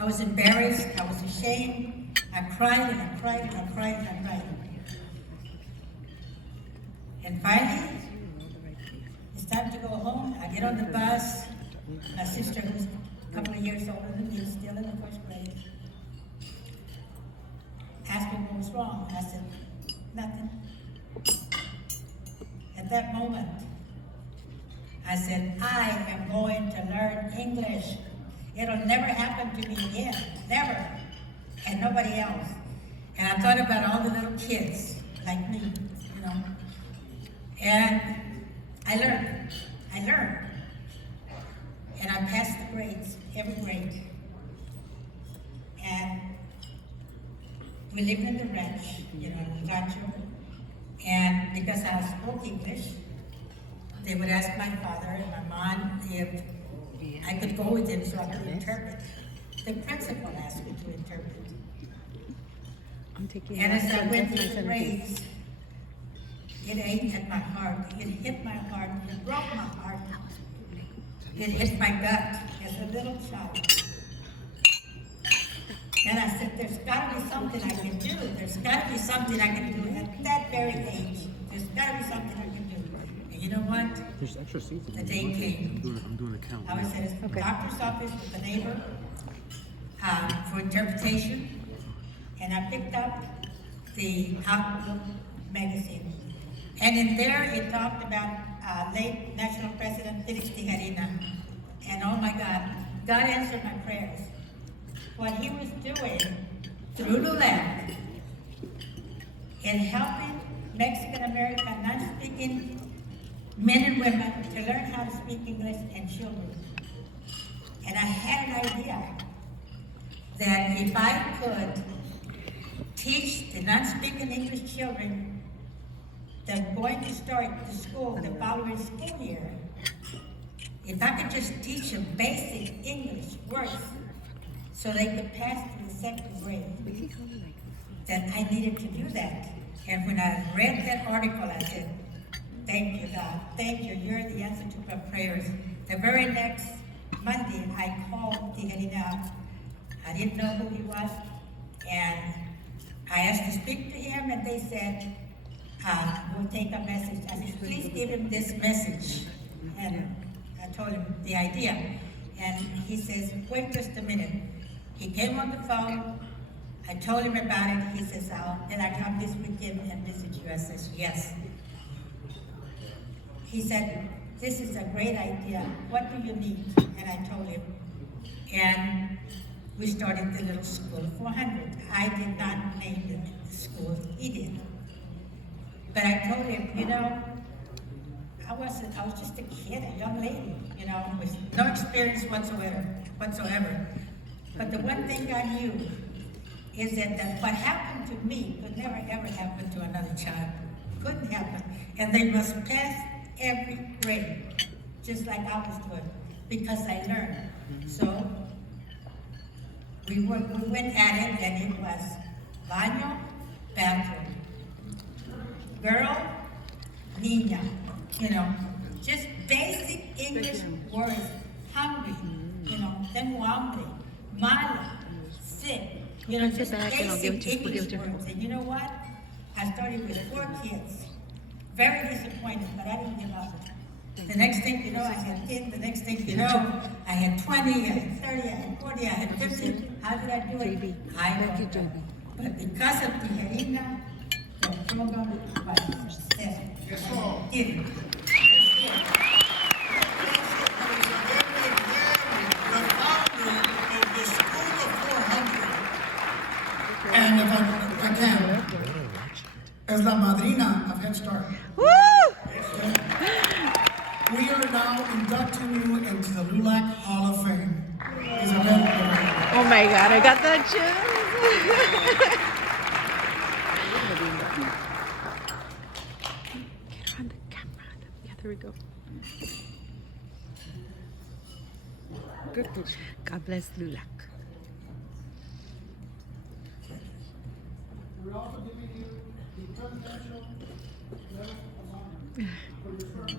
I was embarrassed, I was ashamed. I cried and I cried and I cried and I cried. And finally, it's time to go home. I get on the bus. My sister, who's a couple of years older than me, still in the first grade, asked me what was wrong. I said, nothing. At that moment, I said, I am going to learn English. It'll never happen to me again, never, and nobody else. And I thought about all the little kids like me, you know, and I learned. And I passed the grades, every grade. And we lived in the ranch, you know, in the rancho. And because I spoke English, they would ask my father and my mom if I could go with him so I could interpret. The principal asked me to interpret. And as I went through the grades, it ate at my heart. It hit my heart. It broke my heart. It hit my gut as a little child. And I said, there's got to be something I can do. There's got to be something I can do at that very age. There's got to be something I can do. And you know what? There's extra seats. The day came. I'm doing a count. I was at a doctor's office with a neighbor for interpretation. And I picked up the Outlook magazine. And in there, it talked about late National President Felix Tijerina. And oh my God, God answered my prayers. What he was doing through LULAC in helping Mexican-American non-speaking men and women to learn how to speak English and children. And I had an idea that if I could teach the non-speaking English children that are going to start the school the following school year, if I could just teach them basic English words so they could pass to the second grade, that I needed to do that. And when I read that article, I said, thank you, God. Thank you. You're the answer to my prayers. The very next Monday, I called Tijerina. I didn't know who he was. And I asked to speak to him, and they said, we'll take a message. I said, please give him this message. And I told him the idea. And he says, wait just a minute. He came on the phone. I told him about it. He says, then I come this weekend and visit you. I says, yes. He said, this is a great idea. What do you need? And I told him. And we started the little school of 400. I did not name the school. He did. But I told him, you know, I was just a kid, a young lady, you know, with no experience whatsoever. But the one thing I knew is that what happened to me could never ever happen to another child. Couldn't happen. And they must pass every grade, just like I was doing, because I learned. So we went at it, and it was baño, bathroom, girl, niña, you know, just basic English words. Hungry, you know, tengo hambre, malo, sick, you know, just basic English words. And you know what? I started with 4 kids. Very disappointed, but I didn't give up. The next thing you know, I had 10. The next thing you know, I had 20, I had 30, I had 40, I had 50. How did I do it? I don't know. But because of Tijerina, the program was successful. Did it. And if I can, as la madrina of Head Start, Woo! we are now inducting you into the LULAC Hall of Fame. Isabel. Oh my God, I got the chills. Get her on the camera. Yeah, there we go. Good. God bless LULAC. We're also giving you the presidential medal of honor for your service.